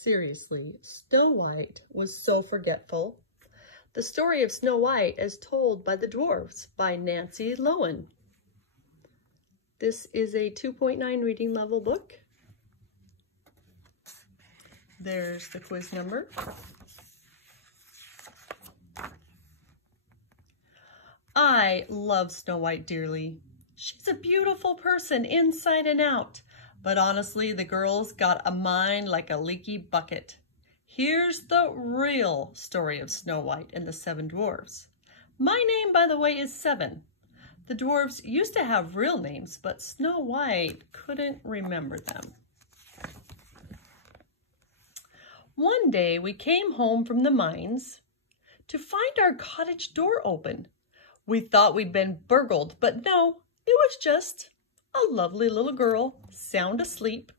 Seriously, Snow White was so forgetful. The story of Snow White as told by the dwarves by Nancy Lowen. This is a 2.9 reading level book. There's the quiz number. I love Snow White dearly. She's a beautiful person inside and out, but honestly, the girl's got a mind like a leaky bucket. Here's the real story of Snow White and the Seven Dwarfs. My name, by the way, is Seven. The dwarves used to have real names, but Snow White couldn't remember them. One day, we came home from the mines to find our cottage door open. We thought we'd been burgled, but no, it was just a lovely little girl, sound asleep.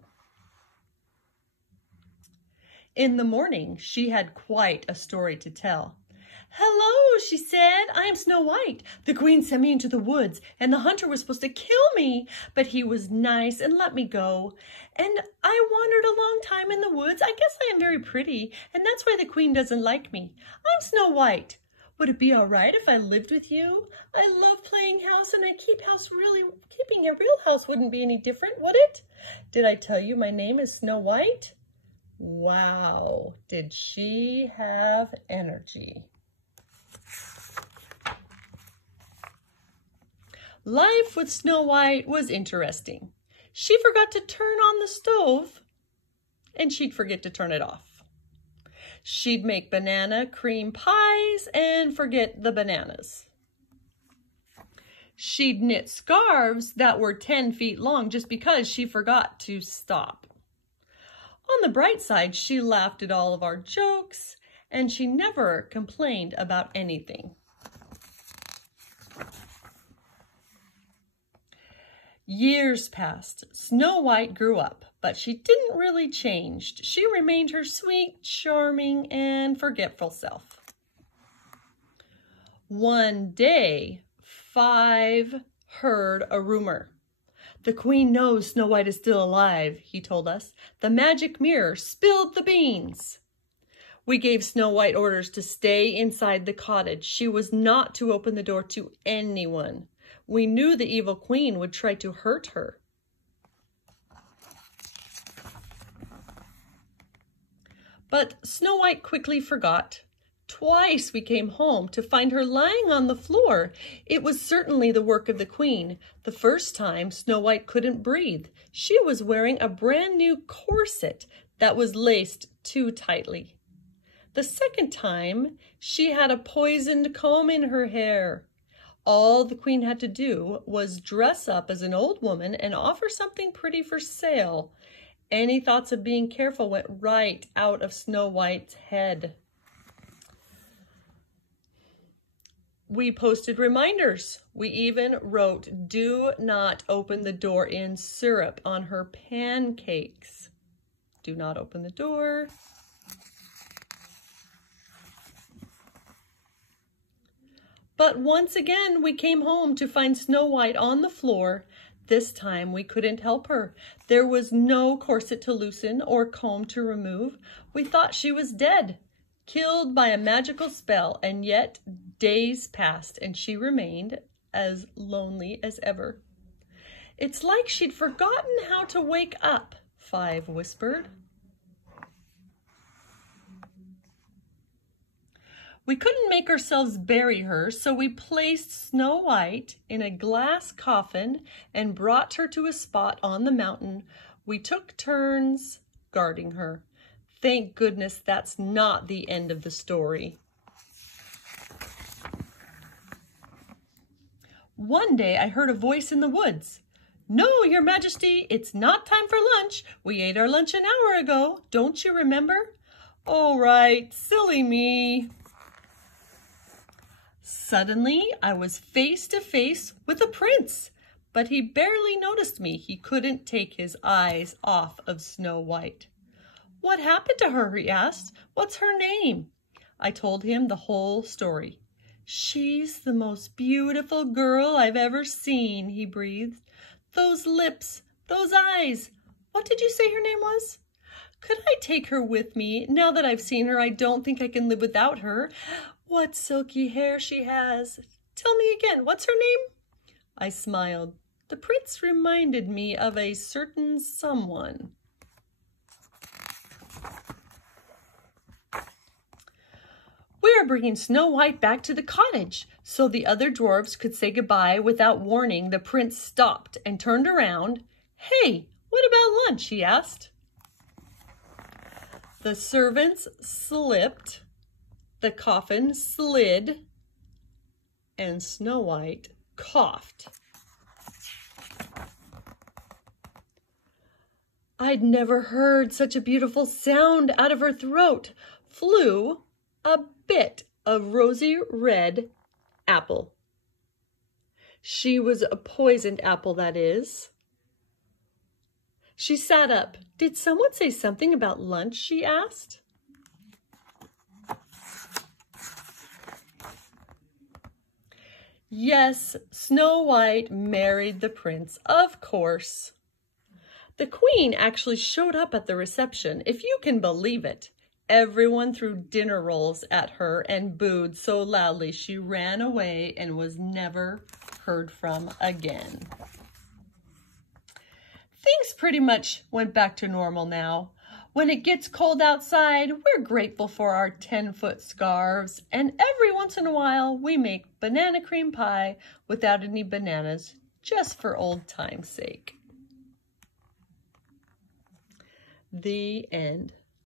In the morning, she had quite a story to tell. "Hello," she said, "I am Snow White. The queen sent me into the woods, and the hunter was supposed to kill me, but he was nice and let me go. And I wandered a long time in the woods. I guess I am very pretty, and that's why the queen doesn't like me. I'm Snow White. Would it be all right if I lived with you? I love playing house, and I keep house really. Keeping a real house wouldn't be any different, would it? Did I tell you my name is Snow White?" Wow, did she have energy. Life with Snow White was interesting. She forgot to turn on the stove, and she'd forget to turn it off. She'd make banana cream pies and forget the bananas. She'd knit scarves that were 10 feet long just because she forgot to stop. On the bright side, she laughed at all of our jokes, and she never complained about anything. Years passed. Snow White grew up, but she didn't really change. She remained her sweet, charming, and forgetful self. One day, Five heard a rumor. "The queen knows Snow White is still alive," he told us. "The magic mirror spilled the beans." We gave Snow White orders to stay inside the cottage. She was not to open the door to anyone. We knew the evil queen would try to hurt her. But Snow White quickly forgot. Twice we came home to find her lying on the floor. It was certainly the work of the queen. The first time, Snow White couldn't breathe. She was wearing a brand new corset that was laced too tightly. The second time, she had a poisoned comb in her hair. All the queen had to do was dress up as an old woman and offer something pretty for sale. Any thoughts of being careful went right out of Snow White's head. We posted reminders. We even wrote, "Do not open the door" in syrup on her pancakes. Do not open the door. But once again, we came home to find Snow White on the floor. This time, we couldn't help her. There was no corset to loosen or comb to remove. We thought she was dead, killed by a magical spell, and yet days passed and she remained as lonely as ever. "It's like she'd forgotten how to wake up," Five whispered. We couldn't make ourselves bury her, so we placed Snow White in a glass coffin and brought her to a spot on the mountain. We took turns guarding her. Thank goodness that's not the end of the story. One day I heard a voice in the woods. "No, Your Majesty, it's not time for lunch. We ate our lunch an hour ago. Don't you remember?" "Oh, right, silly me." Suddenly, I was face to face with a prince, but he barely noticed me. He couldn't take his eyes off of Snow White. "What happened to her?" he asked. "What's her name?" I told him the whole story. "She's the most beautiful girl I've ever seen," he breathed. "Those lips, those eyes. What did you say her name was?" Could I take her with me? Now that I've seen her, I don't think I can live without her. What silky hair she has. Tell me again, what's her name? I smiled. The prince reminded me of a certain someone. We are bringing Snow White back to the cottage. So the other dwarfs could say goodbye without warning. The prince stopped and turned around. Hey, what about lunch? He asked. The servants slipped, the coffin slid, and Snow White coughed. I'd never heard such a beautiful sound. Out of her throat flew a bit of rosy red apple. She was a poisoned apple, that is. She sat up. Did someone say something about lunch? She asked. Yes, Snow White married the prince, of course. The queen actually showed up at the reception, if you can believe it. Everyone threw dinner rolls at her and booed so loudly she ran away and was never heard from again. Things pretty much went back to normal now. When it gets cold outside, we're grateful for our 10-foot scarves, and every once in a while we make banana cream pie without any bananas, just for old time's sake. The end.